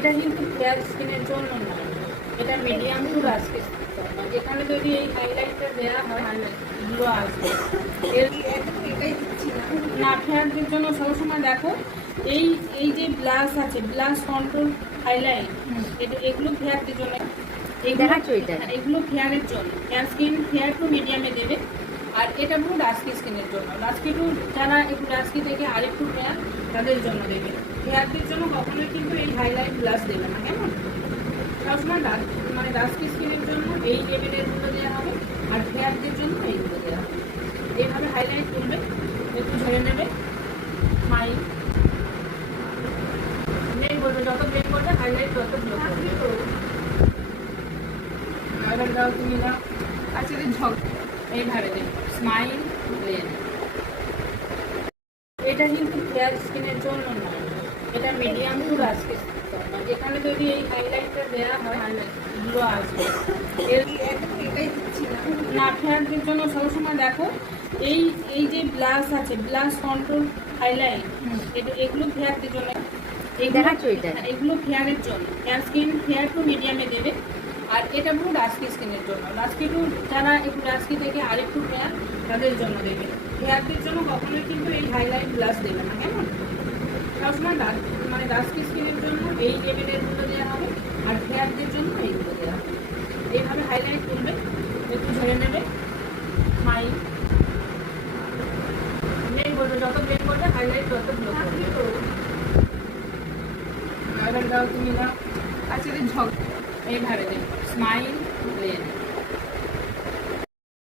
এটা কিন্তু ফেয়ার স্কিনের জন্য নয়, এটা মিডিয়াম টু রাস্কের জন্য। এখানে যদি এই হাইলাইটটা দেওয়া হয় হাইলাইটগুলো আসবে না। ফেয়ারদের জন্য সবসময় দেখো এই এই যে ব্লাশ আছে, ব্লাশ কন্ট্রোল হাইলাইট, এগুলো ফেয়ারদের জন্য। এগুলো ফেয়ারের জন্য, ফেয়ার স্কিন ফেয়ার টু মিডিয়ামে দেবে। আর এটা পুরো ডাস্কি স্কিনের জন্য, ডাস্কি টু যারা একটু ডাস্কি থেকে আরেকটু ফেয়ার তাদের জন্য দেবে। ফেয়ারদের জন্য কখনোই কিন্তু এই হাইলাইট ব্লাশ দেবে না, কেমন? সবসময় মানে ডাস্কি স্কিনের জন্য এই লেভেলের গুলো দেওয়া হবে, আর ফেয়ারদের জন্য এইগুলো দেওয়া হবে। এইভাবে হাইলাইট করবে, একটু ঝেড়ে নেবে, স্মাইল ব্লেন্ড করবে, যত ব্লেন্ড করবে হাইলাইট তত গ্লো করবে। এবার দাও, তুমি দাও, আচ্ছা ঝক এইভাবে দেবে, স্মাইল ব্লেন্ড। এটা কিন্তু ফেয়ার স্কিনের জন্য নয়, এটা মিডিয়াম টু রাস্কের জন্য। এখানে যদি এই হাইলাইটটা দেওয়া হয় হাইলাইটগুলো আসবে না। ফেয়ারদের জন্য সবসময় দেখো এই এই যে ব্লাশ আছে, ব্লাশ কন্ট্রোল হাইলাইট, এগুলো ফেয়ারদের জন্য। এগুলো ফেয়ারের জন্য, ফেয়ার স্কিন ফেয়ার টু মিডিয়ামে দেবে। আর এটা পুরো ডাস্কি স্কিনের জন্য, ডাস্কি টু যারা একটু ডাস্কি থেকে আরেকটু ফেয়ার তাদের জন্য দেবে। ফেয়ারদের জন্য কখনোই কিন্তু এই হাইলাইট ব্লাশ দেবে না, কেমন? সবসময় মানে ডাস্কি স্কিনের জন্য এই লেভেলের গুলো দেওয়া হবে, আর ফেয়ারদের জন্য এইগুলো দেওয়া হবে। এইভাবে হাইলাইট করবে, একটু ঝেড়ে নেবে, স্মাইল ব্লেন্ড করবে, যত ব্লেন্ড করবে হাইলাইট তত গ্লো করবে। এবার দাও, তুমি দাও, আচ্ছা ঝক এইভাবে দেবে, স্মাইল ব্লেন্ড।